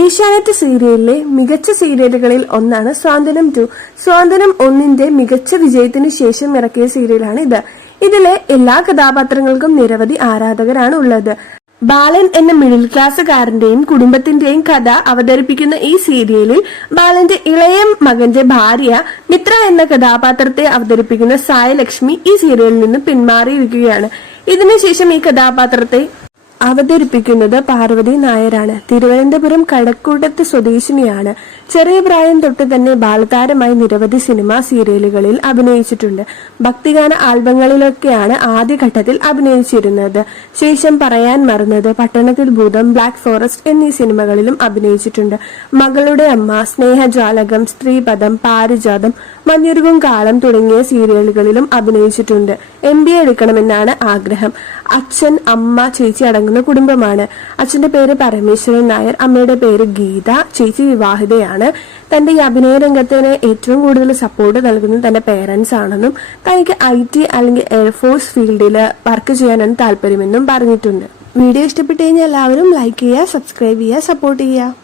ഏഷ്യാനെറ്റ് സീരിയലിലെ മികച്ച സീരിയലുകളിൽ ഒന്നാണ് സ്വാതന്ത്ര്യം ടു. സ്വാതന്ത്ര്യം ഒന്നിന്റെ മികച്ച വിജയത്തിനു ശേഷം ഇറക്കിയ സീരിയലാണ് ഇത്. ഇതിലെ എല്ലാ കഥാപാത്രങ്ങൾക്കും നിരവധി ആരാധകരാണ് ഉള്ളത്. ബാലൻ എന്ന മിഡിൽ ക്ലാസ്സുകാരന്റെയും കുടുംബത്തിന്റെയും കഥ അവതരിപ്പിക്കുന്ന ഈ സീരിയലിൽ ബാലന്റെ ഇളയ മകന്റെ ഭാര്യ മിത്ര എന്ന കഥാപാത്രത്തെ അവതരിപ്പിക്കുന്ന സായലക്ഷ്മി ഈ സീരിയലിൽ നിന്ന് പിന്മാറിയിരിക്കുകയാണ്. ഇതിനുശേഷം ഈ കഥാപാത്രത്തെ അവതരിപ്പിക്കുന്നത് പാർവതി നായരാണ്. തിരുവനന്തപുരം കടക്കൂട്ടത്ത് സ്വദേശിനിയാണ്. ചെറിയ പ്രായം തൊട്ട് തന്നെ ബാലതാരമായി നിരവധി സിനിമാ സീരിയലുകളിൽ അഭിനയിച്ചിട്ടുണ്ട്. ഭക്തിഗാന ആൽബങ്ങളിലൊക്കെയാണ് ആദ്യഘട്ടത്തിൽ അഭിനയിച്ചിരുന്നത്. ശേഷം പറയാൻ മറന്നത് പട്ടണത്തിൽ ഭൂതം ബ്ലാക്ക് ഫോറസ്റ്റ് എന്നീ സിനിമകളിലും അഭിനയിച്ചിട്ടുണ്ട്. മകളുടെ അമ്മ സ്നേഹജാലകം സ്ത്രീപദം പാരിജാതം മഞ്ഞുരുകും കാലം തുടങ്ങിയ സീരിയലുകളിലും അഭിനയിച്ചിട്ടുണ്ട്. എം ബി എടുക്കണമെന്നാണ് ആഗ്രഹം. അച്ഛൻ അമ്മ ചേച്ചി അടങ്ങുന്ന കുടുംബമാണ്. അച്ഛന്റെ പേര് പരമേശ്വരൻ നായർ അമ്മയുടെ പേര് ഗീത ചേച്ചി വിവാഹിതയാണ്. തന്റെ ഈ അഭിനയ രംഗത്തിന് ഏറ്റവും കൂടുതൽ സപ്പോർട്ട് നൽകുന്നത് തന്റെ പേരൻസ് ആണെന്നും തനിക്ക് ഐ ടി അല്ലെങ്കിൽ എയർഫോഴ്സ് ഫീൽഡിൽ വർക്ക് ചെയ്യാനാണ് താല്പര്യമെന്നും പറഞ്ഞിട്ടുണ്ട്. വീഡിയോ ഇഷ്ടപ്പെട്ടു കഴിഞ്ഞാൽ എല്ലാവരും ലൈക്ക് ചെയ്യുക സബ്സ്ക്രൈബ് ചെയ്യുക സപ്പോർട്ട് ചെയ്യുക.